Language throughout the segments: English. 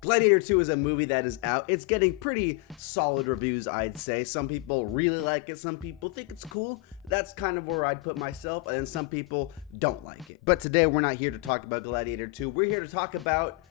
Gladiator 2 is a movie that is out. It's getting pretty solid reviews, I'd say. Some people really like it. Some people think it's cool. That's kind of where I'd put myself. And then some people don't like it. But today we're not here to talk about Gladiator 2. We're here to talk about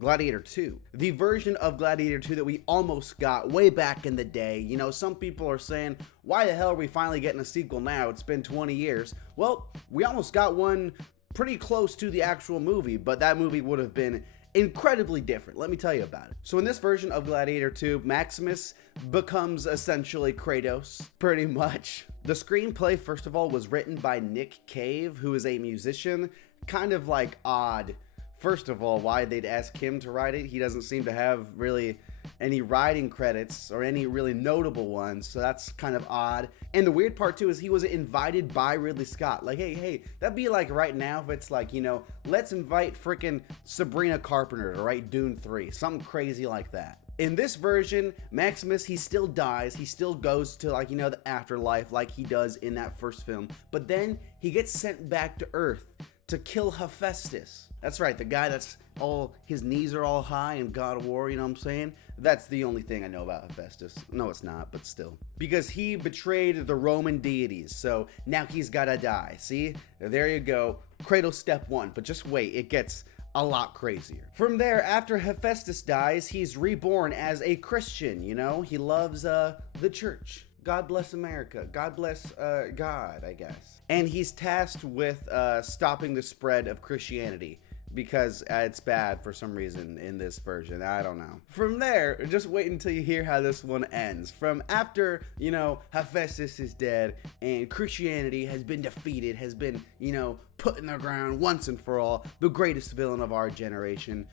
Gladiator 2, the version of Gladiator 2 that we almost got way back in the day. You know, some people are saying, why the hell are we finally getting a sequel now? It's been 20 years. Well, we almost got one pretty close to the actual movie, but that movie would have been incredibly different. Let me tell you about it. So in this version of Gladiator 2, Maximus becomes essentially Kratos, pretty much. The screenplay, first of all, was written by Nick Cave, who is a musician. Kind of like odd. First of all, why they'd ask him to write it. He doesn't seem to have really any writing credits or any really notable ones, so that's kind of odd. And the weird part too is he was invited by Ridley Scott. Like, hey, that'd be like right now if it's like, you know, let's invite freaking Sabrina Carpenter to write Dune 3, something crazy like that. In this version, Maximus, he still dies. He still goes to, like, you know, the afterlife like he does in that first film. But then he gets sent back to Earth to kill Hephaestus. That's right, the guy that's all, his knees are all high in God of War, you know what I'm saying? That's the only thing I know about Hephaestus. No, it's not, but still. Because he betrayed the Roman deities, so now he's gotta die. See? There you go. Kratos step one, but just wait, it gets a lot crazier. From there, after Hephaestus dies, he's reborn as a Christian, you know? He loves the church. God bless America. God bless God, I guess. And he's tasked with stopping the spread of Christianity because it's bad for some reason in this version. I don't know. From there, just wait until you hear how this one ends. From after, you know, Hephaestus is dead and Christianity has been defeated, has been, you know, put in the ground once and for all, the greatest villain of our generation,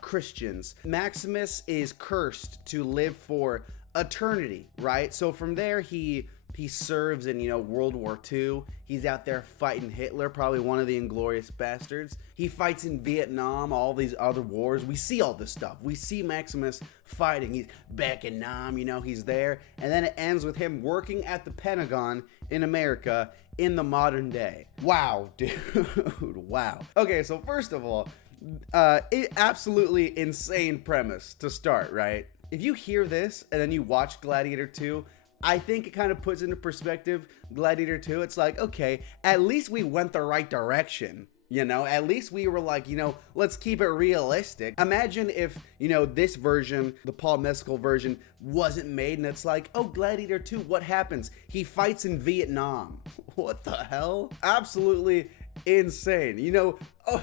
Christians. Maximus is cursed to live for eternity, right? So from there, he serves in, you know, World War II. He's out there fighting Hitler, probably one of the Inglorious Bastards. He fights in Vietnam, all these other wars. We see all this stuff. We see Maximus fighting. He's back in Nam, you know, he's there. And then it ends with him working at the Pentagon in America in the modern day. Wow, dude, wow. Okay, so first of all, absolutely insane premise to start, right? If you hear this and then you watch Gladiator 2, I think it kind of puts into perspective Gladiator 2. It's like, okay, at least we went the right direction. You know, at least we were like, you know, let's keep it realistic. Imagine if, you know, this version, the Paul Mescal version, wasn't made and it's like, oh, Gladiator 2, what happens? He fights in Vietnam. What the hell? Absolutely insane. You know, oh,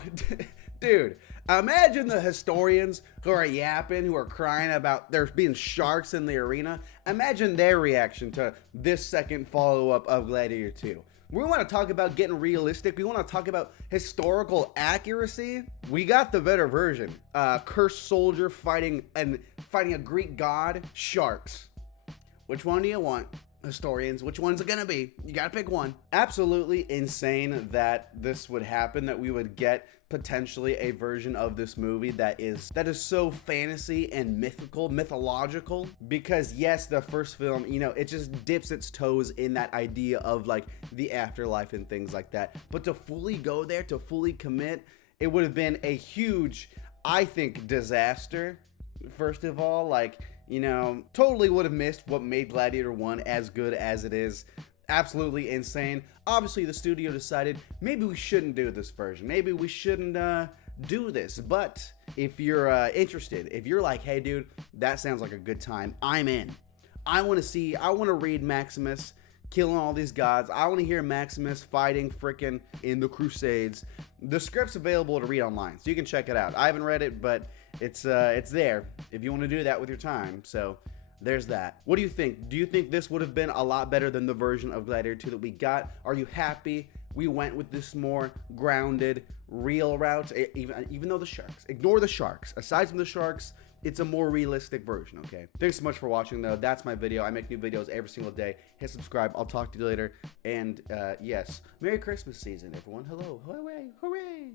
dude, imagine the historians who are yapping, who are crying about there being sharks in the arena. Imagine their reaction to this second follow-up of Gladiator 2. We want to talk about getting realistic. We want to talk about historical accuracy. We got the better version. Cursed soldier fighting a Greek god. Sharks. Which one do you want? Historians, which one's it gonna be? You gotta pick one. Absolutely insane that this would happen, that we would get potentially a version of this movie that is so fantasy and mythological, because yes, the first film, you know, it just dips its toes in that idea of like the afterlife and things like that, but to fully go there, to fully commit, it would have been a huge, I think, disaster. First of all, like, you know, totally would have missed what made Gladiator 1 as good as it is. Absolutely insane. Obviously, the studio decided maybe we shouldn't do this version. Maybe we shouldn't do this. But if you're interested, if you're like, hey, dude, that sounds like a good time, I'm in. I want to read Maximus killing all these gods. I want to hear Maximus fighting frickin' in the Crusades. The script's available to read online, so you can check it out. I haven't read it, but it's there if you want to do that with your time. So there's that. What do you think? Do you think this would have been a lot better than the version of Gladiator 2 that we got? Are you happy we went with this more grounded, real route? Even though the sharks, ignore the sharks. Aside from the sharks, it's a more realistic version, okay? Thanks so much for watching, though. That's my video. I make new videos every single day. Hit subscribe. I'll talk to you later. And yes, Merry Christmas season, everyone. Hello. Hooray. Hooray.